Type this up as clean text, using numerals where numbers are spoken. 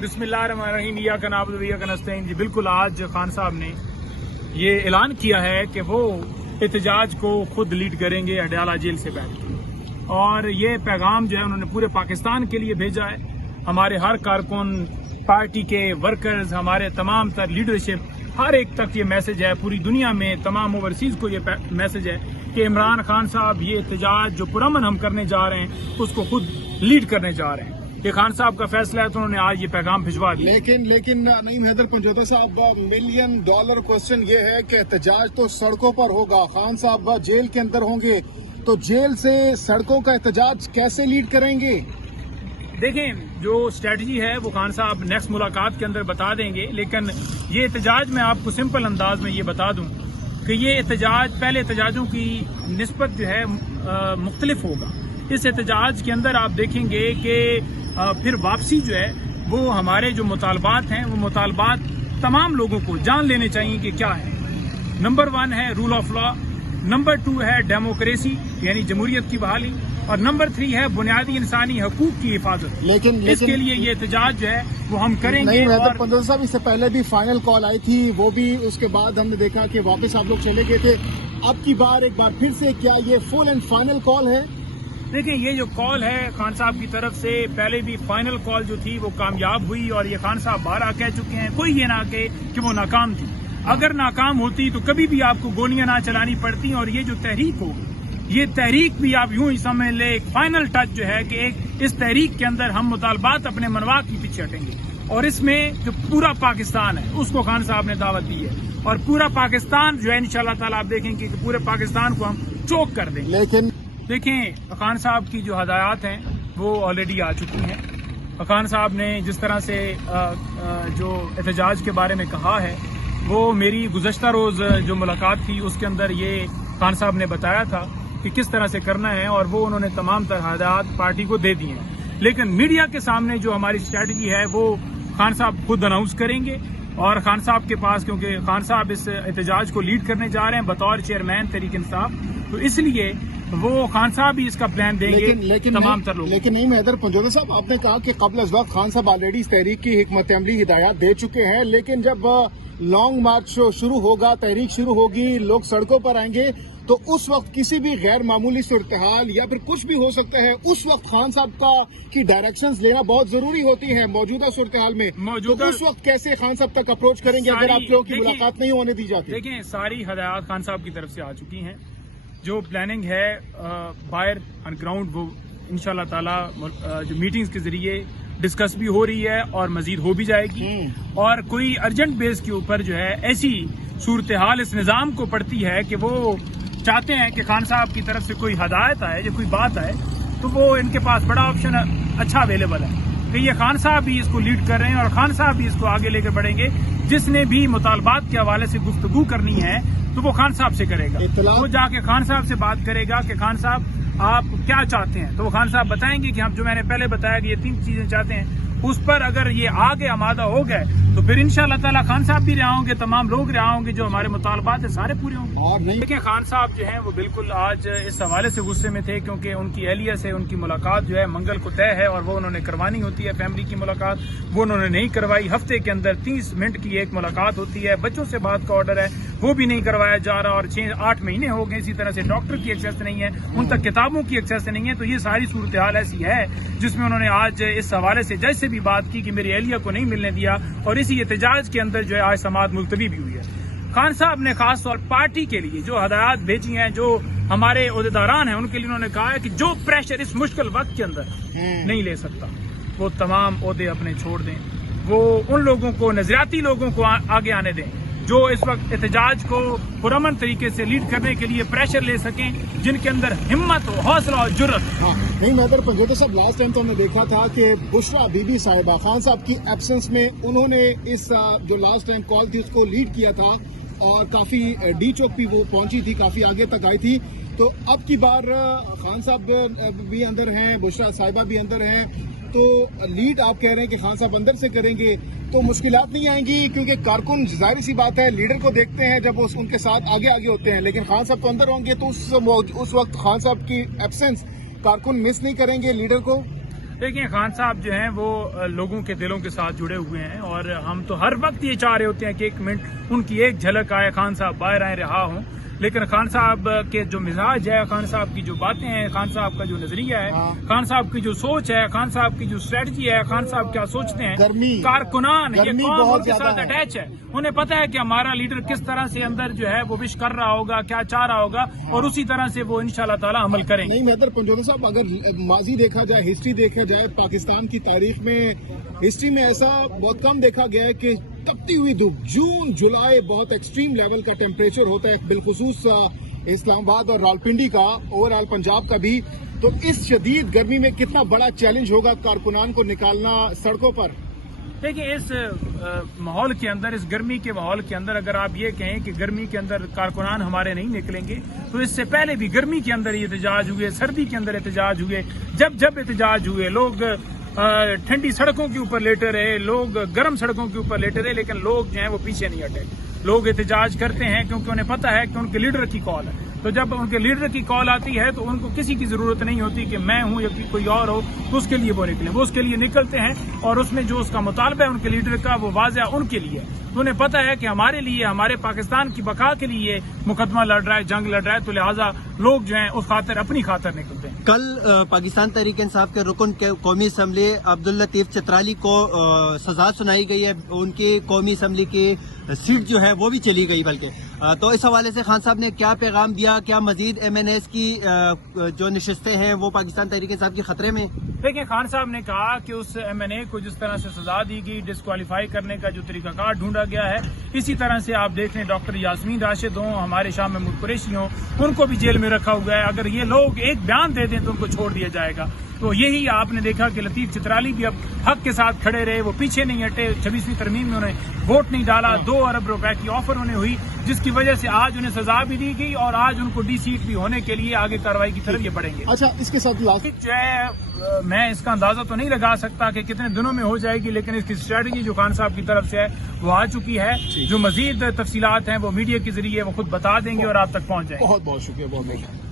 بسم اللہ الرحمن الرحیم ایاک نعبد و ایاک نستعین. جی بالکل آج خان صاحب نے یہ اعلان کیا ہے کہ وہ احتجاج کو خود لیڈ کریں گے اڈیالہ جیل سے بیٹھ کے، اور یہ پیغام جو ہے انہوں نے پورے پاکستان کے لیے بھیجا ہے. ہمارے ہر کارکن، پارٹی کے ورکرز، ہمارے تمام تر لیڈرشپ، ہر ایک تک یہ میسج ہے. پوری دنیا میں تمام اوورسیز کو یہ میسج ہے کہ عمران خان صاحب یہ احتجاج جو پرامن ہم کرنے جا رہے ہیں اس کو خود لیڈ کرنے جا رہے ہیں. یہ خان صاحب کا فیصلہ ہے تو انہوں نے آج یہ پیغام بھجوا دیا. لیکن نعیم حیدر پنجوتا صاحب، ملین ڈالر کوشچن یہ ہے کہ احتجاج تو سڑکوں پر ہوگا، خان صاحب جیل کے اندر ہوں گے، تو جیل سے سڑکوں کا احتجاج کیسے لیڈ کریں گے؟ دیکھیں، جو اسٹریٹجی ہے وہ خان صاحب نیکسٹ ملاقات کے اندر بتا دیں گے، لیکن یہ احتجاج میں آپ کو سمپل انداز میں یہ بتا دوں کہ یہ احتجاج پہلے احتجاجوں کی نسبت جو ہے مختلف ہوگا. اس احتجاج کے اندر آپ دیکھیں گے کہ پھر واپسی جو ہے وہ ہمارے جو مطالبات ہیں وہ مطالبات تمام لوگوں کو جان لینے چاہیے کہ کیا ہے. نمبر 1 ہے رول آف لا، نمبر 2 ہے ڈیموکریسی یعنی جمہوریت کی بحالی، اور نمبر 3 ہے بنیادی انسانی حقوق کی حفاظت. لیکن اس کے لیے یہ احتجاج جو ہے وہ ہم کریں گے. نہیں حیدر پنجوتا صاحب، اس سے پہلے بھی فائنل کال آئی تھی، وہ بھی اس کے بعد ہم نے دیکھا کہ واپس آپ لوگ چلے گئے تھے. اب کی بار ایک بار پھر سے کیا یہ فل اینڈ فائنل کال ہے؟ دیکھیں، یہ جو کال ہے خان صاحب کی طرف سے، پہلے بھی فائنل کال جو تھی وہ کامیاب ہوئی، اور یہ خان صاحب بارہ کہہ چکے ہیں. کوئی یہ نہ کہے کہ وہ ناکام تھی. اگر ناکام ہوتی تو کبھی بھی آپ کو گولیاں نہ چلانی پڑتی. اور یہ جو تحریک ہوگی، یہ تحریک بھی آپ یوں ہی سمجھ لیں ایک فائنل ٹچ جو ہے کہ اس تحریک کے اندر ہم مطالبات اپنے منوا کے پیچھے ہٹیں گے، اور اس میں جو پورا پاکستان ہے اس کو خان صاحب نے دعوت دی ہے، اور پورا پاکستان جو ہے انشاءاللہ تعالی آپ دیکھیں گے کہ پورے پاکستان کو ہم چوک کر دیں. لیکن دیکھیں، خان صاحب کی جو ہدایات ہیں وہ آلریڈی آ چکی ہیں. خان صاحب نے جس طرح سے جو احتجاج کے بارے میں کہا ہے، وہ میری گزشتہ روز جو ملاقات تھی اس کے اندر یہ خان صاحب نے بتایا تھا کہ کس طرح سے کرنا ہے، اور وہ انہوں نے تمام تر ہدایات پارٹی کو دے دی ہیں. لیکن میڈیا کے سامنے جو ہماری اسٹریٹجی ہے وہ خان صاحب خود اناؤنس کریں گے. اور خان صاحب کے پاس، کیونکہ خان صاحب اس احتجاج کو لیڈ کرنے جا رہے ہیں بطور چیئرمین تحریک انصاف، تو اس لیے وہ خان صاحب ہی اس کا پلان دیں گے تمام تر لوگ. لیکن نہیں حیدر پنجوتا صاحب، آپ نے کہا کہ قبل از وقت خان صاحب آلریڈی اس تحریک کی حکمت عملی ہدایات دے چکے ہیں، لیکن جب لانگ مارچ شروع ہوگا، تحریک شروع ہوگی، لوگ سڑکوں پر آئیں گے، تو اس وقت کسی بھی غیر معمولی صورتحال یا پھر کچھ بھی ہو سکتا ہے. اس وقت خان صاحب کی ڈائریکشنز لینا بہت ضروری ہوتی ہیں موجودہ صورتحال میں. تو اس وقت کیسے خان صاحب تک اپروچ کریں گے اگر آپ لوگوں کی ملاقات نہیں ہونے دی جاتی؟ دیکھیں، ساری ہدایات خان صاحب کی طرف سے آ چکی ہیں. جو پلاننگ ہے باہر آن گراؤنڈ وہ انشاءاللہ تعالی جو میٹنگز کے ذریعے ڈسکس بھی ہو رہی ہے اور مزید ہو بھی جائے گی. اور کوئی ارجنٹ بیس کے اوپر جو ہے ایسی صورتحال اس نظام کو پڑتی ہے کہ وہ چاہتے ہیں کہ خان صاحب کی طرف سے کوئی ہدایت آئے یا کوئی بات آئے، تو وہ ان کے پاس بڑا آپشن اچھا اویلیبل ہے کہ یہ خان صاحب بھی اس کو لیڈ کر رہے ہیں، اور خان صاحب بھی اس کو آگے لے کر بڑھیں گے. جس نے بھی مطالبات کے حوالے سے گفتگو کرنی ہے تو وہ خان صاحب سے کرے گا. وہ جا کے خان صاحب سے بات کرے گا کہ خان صاحب آپ کیا چاہتے ہیں، تو وہ خان صاحب بتائیں گے کہ ہم جو میں نے پہلے بتایا کہ یہ 3 چیزیں چاہتے ہیں، اس پر اگر یہ آگے آمادہ ہو گئے تو پھر انشاءاللہ تعالی خان صاحب بھی رہا ہوں گے، تمام لوگ رہا ہوں گے، جو ہمارے مطالبات ہیں سارے پورے ہوں گے. لیکن خان صاحب جو ہیں وہ بالکل آج اس حوالے سے غصے میں تھے، کیونکہ ان کی اہلیہ سے ان کی ملاقات جو ہے منگل کو طے ہے، اور وہ انہوں نے کروانی ہوتی ہے فیملی کی ملاقات، وہ انہوں نے نہیں کروائی. ہفتے کے اندر 30 منٹ کی ایک ملاقات ہوتی ہے. بچوں سے بات کا آرڈر ہے وہ بھی نہیں کروایا جا رہا، اور 6-8 مہینے ہو گئے. اسی طرح سے ڈاکٹر کی ایکسیس نہیں ہے، ان تک کتابوں کی ایکسیس نہیں ہے. تو یہ ساری صورتحال ایسی ہے جس میں انہوں نے آج اس حوالے سے جج سے بھی بات کی کہ میری اہلیہ کو نہیں ملنے دیا، اور اسی احتجاج کے اندر جو ہے آج سماعت ملتوی بھی ہوئی ہے. خان صاحب نے خاص طور پارٹی کے لیے جو ہدایات بھیجی ہیں، جو ہمارے عہدیداران ہیں ان کے لیے انہوں نے کہا ہے کہ جو پریشر اس مشکل وقت کے اندر نہیں لے سکتا وہ تمام عہدے اپنے چھوڑ دیں. وہ ان لوگوں کو، نظریاتی لوگوں کو آگے آنے دیں جو اس وقت احتجاج کو پرامن طریقے سے لیڈ کرنے کے لیے پریشر لے سکیں، جن کے اندر ہمت ہو، حوصلہ اور جرأت. نہیں حیدر پنجوتا صاحب، لاسٹ ٹائم تو ہم نے دیکھا تھا کہ بشرا بی بی صاحبہ خان صاحب کی ایبسنس میں انہوں نے اس جو لاسٹ ٹائم کال تھی اس کو لیڈ کیا تھا، اور کافی ڈی چوک بھی وہ پہنچی تھی، کافی آگے تک آئی تھی. تو اب کی بار خان صاحب بھی اندر ہیں، بشرا صاحبہ بھی اندر ہیں، تو لیڈ آپ کہہ رہے ہیں کہ خان صاحب اندر سے کریں گے، تو مشکلات نہیں آئیں گی؟ کیونکہ کارکن ظاہر سی بات ہے لیڈر کو دیکھتے ہیں جب وہ ان کے ساتھ آگے ہوتے ہیں، لیکن خان صاحب تو اندر ہوں گے، تو اس وقت خان صاحب کی ایبسنس کارکن مس نہیں کریں گے لیڈر کو؟ دیکھیں خان صاحب جو ہیں وہ لوگوں کے دلوں کے ساتھ جڑے ہوئے ہیں، اور ہم تو ہر وقت یہ چاہ رہے ہوتے ہیں کہ ایک منٹ ان کی ایک جھلک آئے، خان صاحب باہر آئیں، رہا ہوں. لیکن خان صاحب کے جو مزاج ہے، خان صاحب کی جو باتیں ہیں، خان صاحب کا جو نظریہ ہے، خان صاحب کی جو سوچ ہے، خان صاحب کی جو اسٹریٹجی ہے، خان صاحب کیا سوچتے ہیں، کارکنان یہ قوم ان کے ساتھ اٹیچ ہے. انہیں پتا ہے کہ ہمارا لیڈر کس طرح سے اندر جو ہے وہ وش کر رہا ہوگا، کیا چاہ رہا ہوگا، اور اسی طرح سے وہ انشاءاللہ تعالی عمل کریں گے. نہیں مہتر پنجوتا صاحب، اگر ماضی دیکھا جائے، ہسٹری دیکھا جائے، پاکستان کی تاریخ میں ہسٹری میں ایسا بہت کم دیکھا گیا ہے کہ تپتی ہوئی دھوپ، جون جولائی بہت ایکسٹریم لیول کا ٹیمپریچر ہوتا ہے، بالخصوص اسلام آباد اور راولپنڈی کا، اوور آل پنجاب کا بھی. تو اس شدید گرمی میں کتنا بڑا چیلنج ہوگا کارکنان کو نکالنا سڑکوں پر؟ دیکھیں اس ماحول کے اندر، اس گرمی کے ماحول کے اندر، اگر آپ یہ کہیں کہ گرمی کے اندر کارکنان ہمارے نہیں نکلیں گے، تو اس سے پہلے بھی گرمی کے اندر یہ احتجاج ہوئے، سردی کے اندر احتجاج ہوئے. جب احتجاج ہوئے، لوگ ٹھنڈی سڑکوں کے اوپر لیٹے رہے، لوگ گرم سڑکوں کے اوپر لیٹے رہے، لیکن لوگ جو ہیں وہ پیچھے نہیں ہٹے. لوگ احتجاج کرتے ہیں کیونکہ انہیں پتا ہے کہ ان کے لیڈر کی کال ہے. تو جب ان کے لیڈر کی کال آتی ہے تو ان کو کسی کی ضرورت نہیں ہوتی کہ میں ہوں یا کوئی اور ہو تو اس کے لیے وہ نکلیں. وہ اس کے لیے نکلتے ہیں، اور اس میں جو اس کا مطالبہ ہے ان کے لیڈر کا، وہ واضح ان کے لیے. تو انہیں پتا ہے کہ ہمارے لیے، ہمارے پاکستان کی بقا کے لیے مقدمہ لڑ رہا ہے، جنگ لڑ رہا ہے. تو لہٰذا لوگ جو ہیں اس خاطر اپنی خاطر نکلتے ہیں. کل پاکستان تحریک انصاف کے رکن قومی اسمبلی عبداللطیف چترالی کو سزا سنائی گئی ہے. ان کی قومی اسمبلی کی سیٹ جو ہے وہ بھی چلی گئی. بلکہ تو اس حوالے سے خان صاحب نے کیا پیغام دیا؟ کیا مزید ایم این ایس کی جو نشستیں ہیں وہ پاکستان تحریک انصاف کی خطرے میں؟ دیکھیں خان صاحب نے کہا کہ اس ایم این اے کو جس طرح سے سزا دی گئی، ڈسکوالیفائی کرنے کا جو طریقہ کار ڈھونڈا گیا ہے، اسی طرح سے آپ دیکھ لیں ڈاکٹر یاسمین راشد ہوں، ہمارے شاہ محمود قریشی ہوں، ان کو بھی جیل میں رکھا ہوا ہے. اگر یہ لوگ ایک بیان دے دیں تو ان کو چھوڑ دیا جائے گا. تو یہی آپ نے دیکھا کہ لطیف چترالی بھی اب حق کے ساتھ کھڑے رہے، وہ پیچھے نہیں ہٹے. 26ویں ترمیم میں انہیں ووٹ نہیں ڈالا. 2 ارب روپے کی آفر انہیں ہوئی، جس کی وجہ سے آج انہیں سزا بھی دی گئی، اور آج ان کو ڈی سیٹ بھی ہونے کے لیے آگے کارروائی کی طرف یہ بڑھیں گے. اچھا، اس کے ساتھ جو ہے میں اس کا اندازہ تو نہیں لگا سکتا کہ کتنے دنوں میں ہو جائے گی، لیکن اس کی اسٹریٹجی جو خان صاحب کی طرف سے ہے وہ آ چکی ہے. جو مزید تفصیلات ہیں وہ میڈیا کے ذریعے وہ خود بتا دیں گے اور آپ تک پہنچ جائیں گے. بہت بہت شکریہ. بہت بہت